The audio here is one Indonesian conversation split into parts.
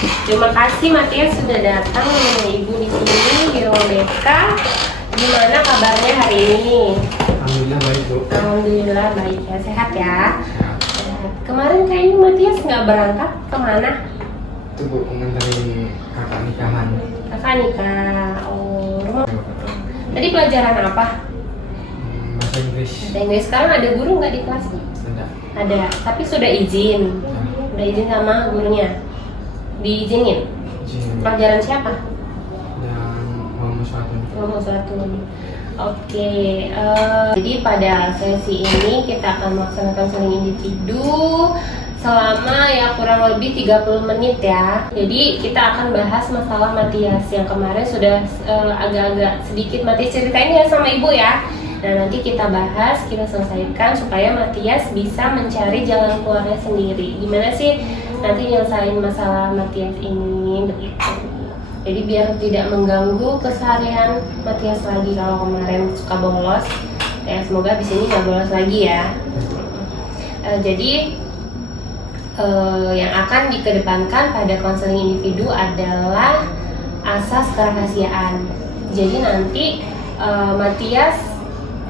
Terima kasih Matias sudah datang menemui Ibu di sini di ruang BK. Gimana kabarnya hari ini? Alhamdulillah baik, Bu. Alhamdulillah baik ya, sehat ya? Ya, Sehat. Kemarin kayaknya Matias nggak berangkat kemana? itu Bu, nganterin kakak nikahan. Kakak nikah. Oh, rumah. Tadi pelajaran apa? Bahasa Inggris. Bahasa Inggris. Sekarang ada guru nggak di kelas? Ada. Ada, tapi sudah izin. Ya, Udah izin sama gurunya. Diizinin. izin. Pelajaran siapa? Dan mau suatu. Nomor satu. Oke, jadi pada sesi ini kita akan melaksanakan seling individu selama ya kurang lebih 30 menit ya. Jadi kita akan bahas masalah Matias yang kemarin sudah agak-agak sedikit Matias ceritain ya sama Ibu ya. Nah nanti kita bahas, kita selesaikan supaya Matias bisa mencari jalan keluarnya sendiri. Gimana sih nanti nyelesain masalah Matias ini begitu. Jadi biar tidak mengganggu keseharian Matias lagi kalau kemarin suka bolos. Ya semoga di sini nggak bolos lagi ya. Jadi yang akan dikedepankan pada konseling individu adalah asas kerahasiaan. Jadi nanti Matias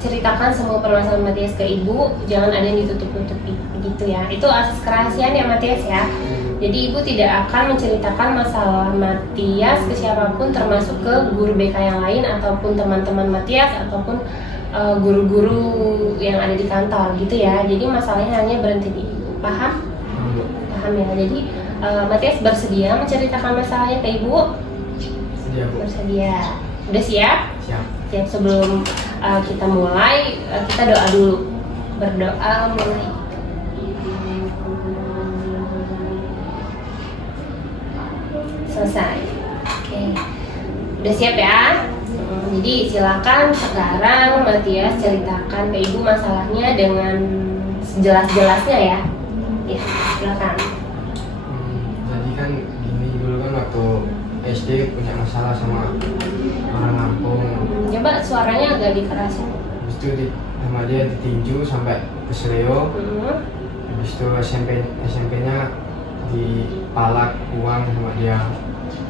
ceritakan semua permasalahan Matias ke Ibu, jangan ada yang ditutup-tutupi begitu ya. Itu asas kerahasiaan ya Matias ya. Jadi Ibu tidak akan menceritakan masalah Matias ke siapapun, termasuk ke guru BK yang lain ataupun teman-teman Matias ataupun guru-guru yang ada di kantor gitu ya. Jadi masalahnya hanya berhenti di Ibu. Paham? Paham ya. Jadi Matias bersedia menceritakan masalahnya ke Ibu? Sedia, Bu. Bersedia. Udah siap? Siap. Siap. Sebelum kita mulai, kita doa dulu. Berdoa mulai. Selesai. Oke. Udah siap ya? Jadi silakan sekarang Matias ceritakan ke Ibu masalahnya dengan sejelas-jelasnya ya. Ya, silakan. Jadi kan gini, dulu kan waktu SD punya masalah sama orang Lampung. Coba suaranya agak dikerasin. Habis itu sama dia ditinju sampai ke Seleo. Habis itu SMP-nya dipalak uang sama dia.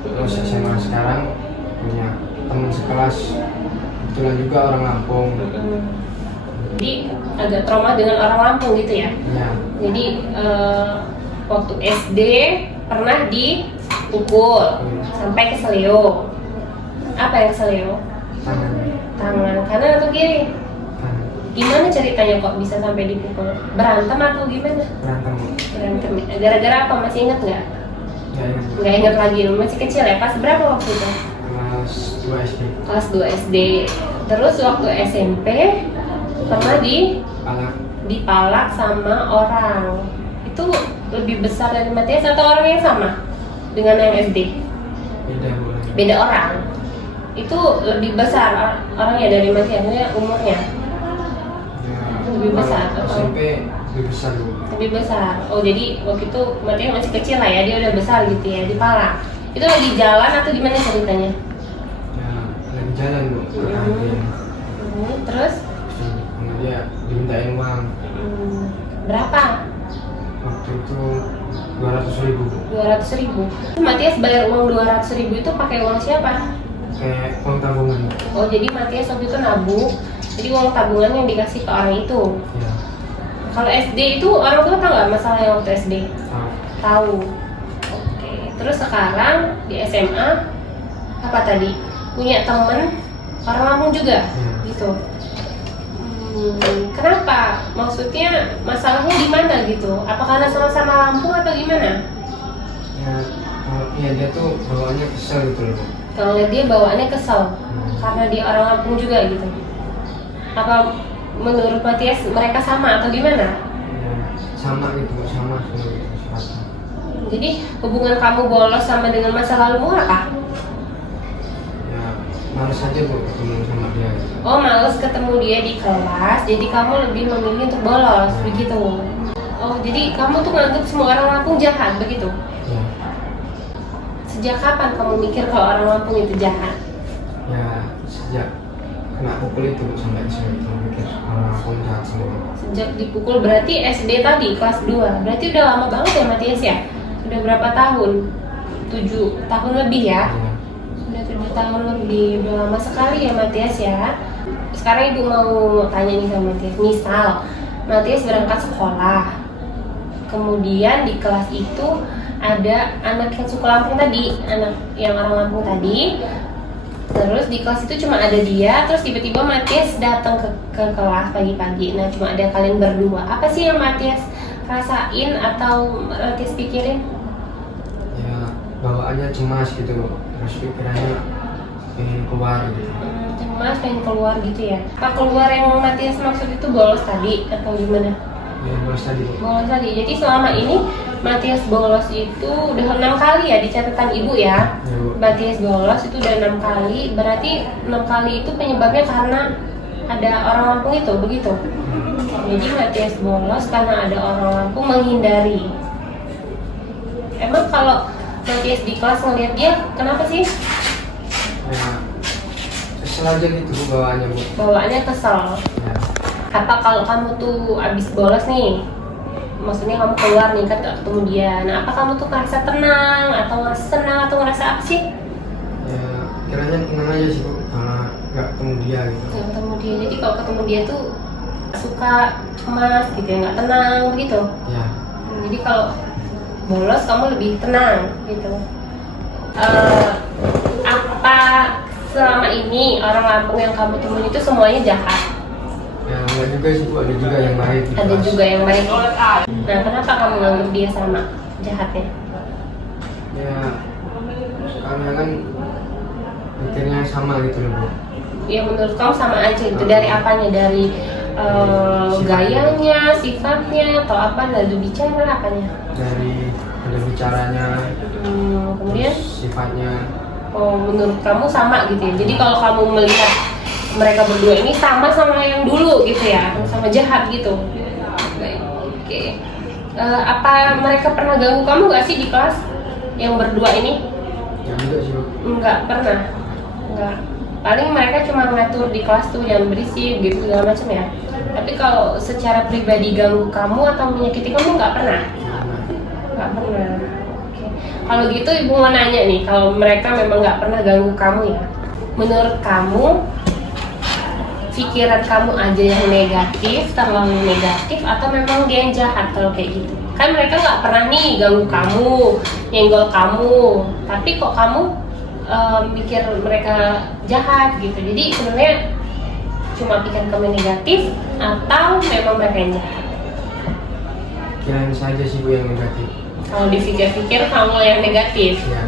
Terus SMA sekarang punya teman sekelas, kebetulan juga orang Lampung. Jadi agak trauma dengan orang Lampung gitu ya. Ya, Jadi waktu SD pernah dipukul sampai ke seleo. Apa yang seleo? tangan. Tangan kanan atau kiri? Tangan. Gimana ceritanya kok bisa sampai dipukul? Berantem atau gimana? Berantem. Berantem. Gara-gara apa? Masih ingat nggak? Gak ingat. Nggak ingat lagi. Masih kecil ya. Pas berapa waktu itu? Kelas 2 SD. Kelas 2 SD. Terus waktu SMP pernah Palak. dipalak sama orang. Itu lebih besar dari Matias atau orang yang sama dengan yang SD? Beda, Bu. Beda orang. Itu lebih besar orangnya dari Matiasnya umurnya. Ya, Lebih besar kalau atau? SMP lebih besar, Bu. Lebih besar. Oh jadi waktu itu Matias masih kecil lah ya, dia udah besar gitu ya, dipalak. Itu lagi jalan atau gimana ceritanya? Ya, lagi jalan, Bu, ke kantin. Terus Sama dia dimintain uang. berapa? Waktu itu 200.000, Bu. 200.000. Matias bayar uang 200.000 itu pakai uang siapa? Kayak uang tabungan. Oh jadi Matias waktu itu nabung. Jadi uang tabungan yang dikasih ke orang itu. Ya, Kalau SD itu orang tua tahu nggak masalahnya waktu SD? tahu. Tahu. Oke. Terus sekarang di SMA apa tadi? Punya temen orang Lampung juga, Ya. gitu. Kenapa? Maksudnya masalahnya di mana gitu? Apa karena sama-sama Lampung atau gimana? Ya, ya dia tuh bawaannya kesel gitu loh, Bu. Kalau lihat dia bawaannya kesel karena dia orang Lampung juga gitu. Apa menurut Matias mereka sama atau gimana? Ya, sama gitu, Bu. Sama gitu. Jadi hubungan kamu bolos sama dengan masa lalumu apa? Ya, males aja, Bu, ketemu sama dia. Oh, males ketemu dia di kelas, jadi kamu lebih memilih untuk bolos, begitu? Oh, jadi kamu tuh nganggap semua orang Lampung jahat, begitu? Ya, Sejak kapan kamu mikir kalau orang Lampung itu jahat? ya sejak kena pukul itu, Bu, sampai SMP mikir orang aku jahat semua. Sejak dipukul berarti SD tadi, kelas 2. Berarti udah lama banget ya Matias ya? Udah berapa tahun? 7 tahun lebih ya. Ya. Udah 7 tahun lebih, udah lama sekali ya Matias ya. Sekarang ibu mau tanya nih sama Matias, misal Matias berangkat sekolah, kemudian di kelas itu ada anak yang suku Lampung tadi, anak yang orang Lampung tadi. Terus di kelas itu cuma ada dia, terus tiba-tiba Matias datang ke kelas pagi-pagi. Nah cuma ada kalian berdua. Apa sih yang Matias rasain atau Matias pikirin? Ya bawaannya cemas gitu, terus pikirannya pengen keluar gitu. Cemas pengen keluar gitu ya. Apa keluar yang Matias maksud itu bolos tadi atau gimana? Ya bolos tadi Bu. Bolos tadi. Jadi selama ini Matias bolos itu udah 6 kali ya di catatan ibu ya. Ya, Bu. Matias bolos itu udah 6 kali. Berarti 6 kali itu penyebabnya karena ada orang Lampung itu, begitu? Jadi Matias bolos karena ada orang Lampung menghindari. Emang kalau Matias di kelas ngeliat dia, kenapa sih? Ya kesel aja gitu Bu bawaannya Bu. Bawaannya kesel. Ya. Apa kalau kamu tuh abis bolos nih, maksudnya kamu keluar nih kan gak ketemu dia, nah apa kamu tuh ngerasa tenang atau ngerasa senang atau ngerasa apa sih? Ya kiranya tenang aja sih Bu, karena nggak ketemu dia gitu. Gak ketemu dia, jadi kalau ketemu dia tuh suka cemas gitu ya, nggak tenang begitu. Ya. Jadi kalau bolos kamu lebih tenang gitu. Apa selama ini orang Lampung yang kamu temuin itu semuanya jahat? Ya enggak juga sih Bu, ada juga yang baik di Ada kelas. juga yang baik. Nah kenapa kamu nganggap dia sama jahatnya? Ya karena kan mikirnya sama gitu loh Bu. Ya menurut kamu sama aja gitu, dari apanya? Dari gayanya, sifatnya, atau apa, nada bicara apanya? Dari ada bicaranya, Kemudian sifatnya. oh menurut kamu sama gitu ya. Jadi kalau kamu melihat mereka berdua ini sama yang dulu gitu ya, sama jahat gitu. Oke. Apa mereka pernah ganggu kamu gak sih di kelas yang berdua ini? Ya enggak sih Bu. Enggak pernah. Enggak. Paling mereka cuma ngatur di kelas tuh jangan berisik gitu segala macam ya. Tapi kalau secara pribadi ganggu kamu atau menyakiti kamu nggak pernah? Nggak pernah. Oke. Kalau gitu ibu mau nanya nih, kalau mereka memang nggak pernah ganggu kamu ya, menurut kamu pikiran kamu aja yang negatif, terlalu negatif, atau memang dia yang jahat kalau kayak gitu? Kan mereka nggak pernah nih ganggu kamu, nyenggol kamu, tapi kok kamu mikir mereka jahat gitu. Jadi sebenarnya cuma pikiran kamu negatif atau memang mereka yang jahat? Kirain saja sih Bu yang negatif. Kalau dipikir-pikir kamu yang negatif, Ya.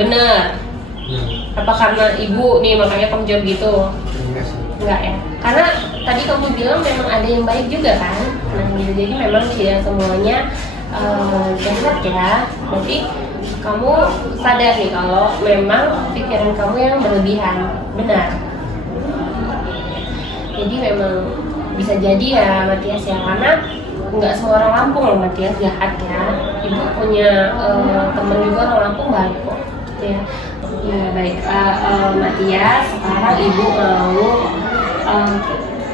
bener? Ya. Apa karena ibu nih makanya kamu jawab gitu? Enggak sih. Enggak ya? Karena tadi kamu bilang memang ada yang baik juga kan? Nah gitu, jadi memang tidak semuanya jahat ya. Berarti kamu sadar nih kalau memang pikiran kamu yang berlebihan, benar? Jadi memang bisa jadi ya Matias ya, karena nggak semua orang Lampung loh Matias jahat ya. Ibu punya temen juga orang Lampung baik kok gitu ya. Ya baik, Matias, sekarang ibu mau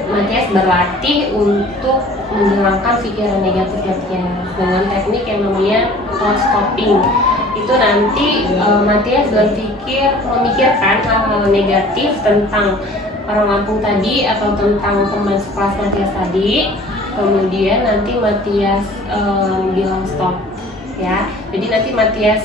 Matias berlatih untuk menghilangkan pikiran negatif Matias dengan teknik yang namanya thought stopping. Itu nanti Matias memikirkan hal-hal negatif tentang orang Lampung tadi atau tentang teman sekelas Matias tadi, kemudian nanti Matias bilang stop ya. Jadi nanti Matias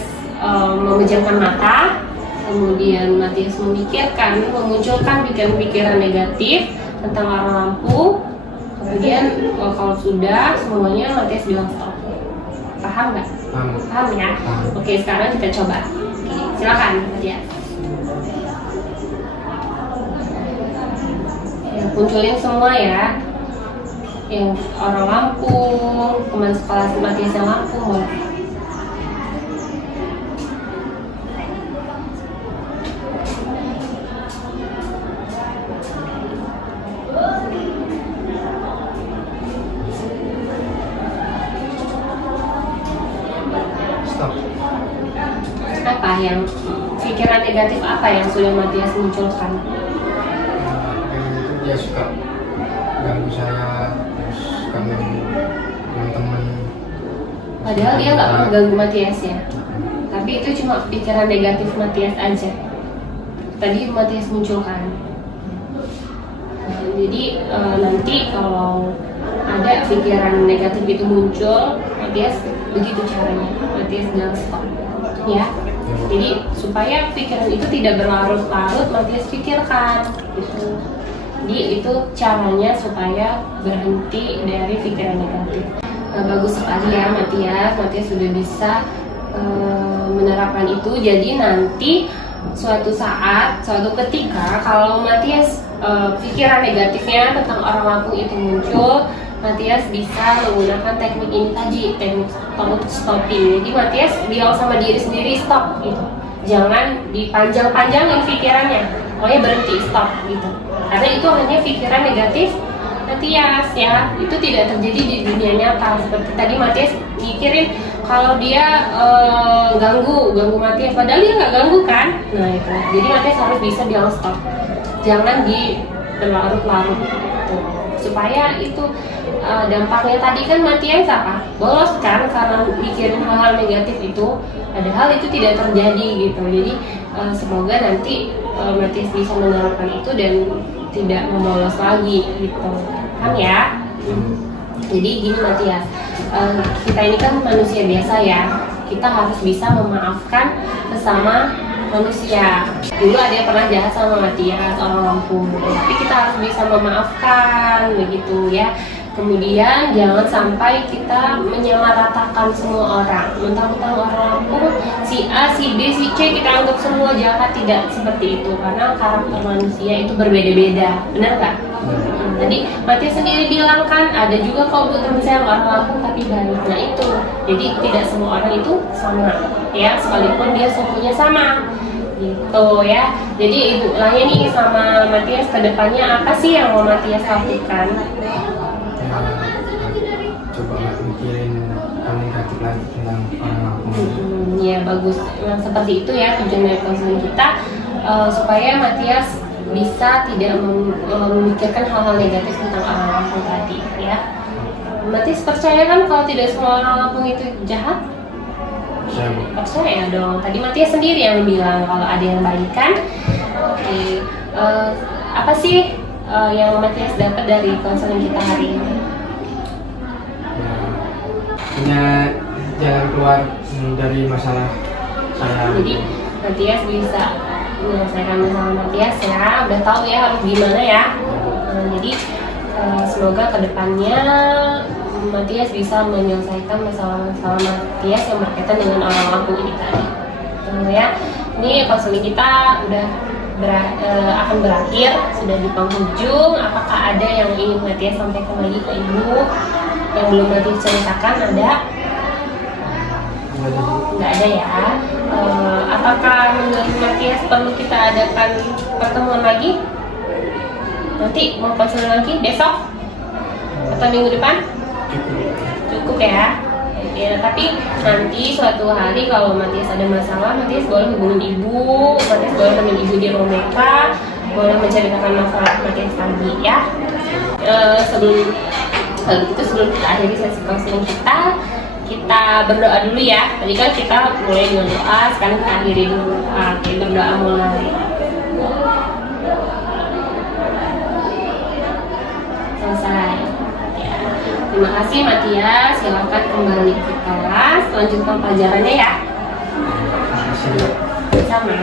memejamkan mata, kemudian Matias memunculkan pikiran-pikiran negatif tentang orang Lampung, kemudian kalau sudah semuanya Matias bilang stop. Paham nggak? Paham ya? Paham. Oke, sekarang kita coba. Oke, silakan Matias. Ya, munculin semua ya, yang orang Lampung, teman sekolah Matias yang Lampung boleh. Stop. Apa yang pikiran negatif apa yang sudah Matias munculkan? Dia suka ganggu saya, terus suka ganggu teman-teman. Padahal dia nggak pernah ganggu Matias ya, tapi Tapi itu cuma pikiran negatif Matias aja. Tadi Matias munculkan. Jadi nanti kalau ada pikiran negatif itu muncul, Matias begitu caranya. Matias bilang stop, ya. Jadi supaya pikiran itu tidak berlarut-larut, Matias pikirkan gitu. Jadi itu caranya supaya berhenti dari pikiran negatif. Bagus sekali ya Matias. Matias sudah bisa menerapkan itu. Jadi nanti suatu saat, suatu ketika kalau Matias pikiran negatifnya tentang orang Lampung itu muncul, Matias bisa menggunakan teknik ini tadi, teknik stopping. Jadi Matias bilang sama diri sendiri stop gitu. Jangan dipanjang-panjangin pikirannya. Pokoknya berhenti, stop gitu. Karena itu hanya pikiran negatif Matias ya. Itu tidak terjadi di dunia nyata. Seperti tadi Matias mikirin kalau dia ganggu Matias, padahal dia nggak ganggu kan. Nah itu. Jadi Matias harus bisa bilang stop. Jangan di berlarut-larut gitu. Supaya itu dampaknya tadi kan Matias apa? Bolos kan karena mikirin hal-hal negatif itu, padahal itu tidak terjadi gitu. Jadi semoga nanti Matias bisa menerapkan itu dan tidak membolos lagi gitu kan ya. Jadi gini Matias, kita ini kan manusia biasa ya, kita harus bisa memaafkan sesama manusia. Dulu ada yang pernah jahat sama Matias, orang Lampung, tapi kita harus bisa memaafkan begitu ya. Kemudian jangan sampai kita menyamaratakan semua orang, mentang-mentang orang Lampung si A, si B, si C kita anggap semua jahat. Tidak seperti itu, karena karakter manusia itu berbeda-beda, benar nggak? Tadi Matias sendiri bilang kan ada juga kok teman saya orang Lampung tapi baik. Nah itu, jadi tidak semua orang itu sama ya, sekalipun dia sukunya sama gitu ya. Jadi ibu nanya nih sama Matias, kedepannya apa sih yang mau Matias lakukan? Coba nggak mikirin hal negatif lagi tentang orang Lampung. Ya bagus, memang seperti itu ya tujuan dari konseling kita, supaya Matias bisa tidak memikirkan hal-hal negatif tentang orang Lampung tadi ya. Matias percaya kan kalau tidak semua orang Lampung itu jahat? Percaya dong. Tadi Matias sendiri yang bilang kalau ada yang baik kan. Oke, apa sih yang Matias dapat dari konseling kita hari ini? Punya jalan keluar dari masalah saya. Jadi Matias bisa menyelesaikan masalah Matias ya, udah tahu ya harus gimana ya. Jadi semoga kedepannya Matias bisa menyelesaikan masalah-masalah Matias yang berkaitan dengan orang Lampung ini tadi. Ya, ini konseling kita udah akan berakhir, sudah di penghujung. Apakah ada yang ingin Matias sampaikan lagi ke ibu yang belum Matias ceritakan? Ada? Nggak ada ya. Apakah menurut Matias perlu kita adakan pertemuan lagi? Nanti mau konseling lagi besok atau minggu depan? Cukup ya. Ya, tapi nanti suatu hari kalau Matias ada masalah, Matias boleh hubungin ibu, Matias boleh temenin ibu di Romeka, boleh menceritakan masalah Matias lagi ya. Sebelum kita akhiri sesi konseling kita berdoa dulu ya. Tadi kan kita mulai dengan doa, sekarang kita akhiri dulu. Oke, berdoa mulai. Selesai. Terima kasih Matias, silakan kembali ke kelas, lanjutkan pelajarannya ya. Terima kasih. Sama.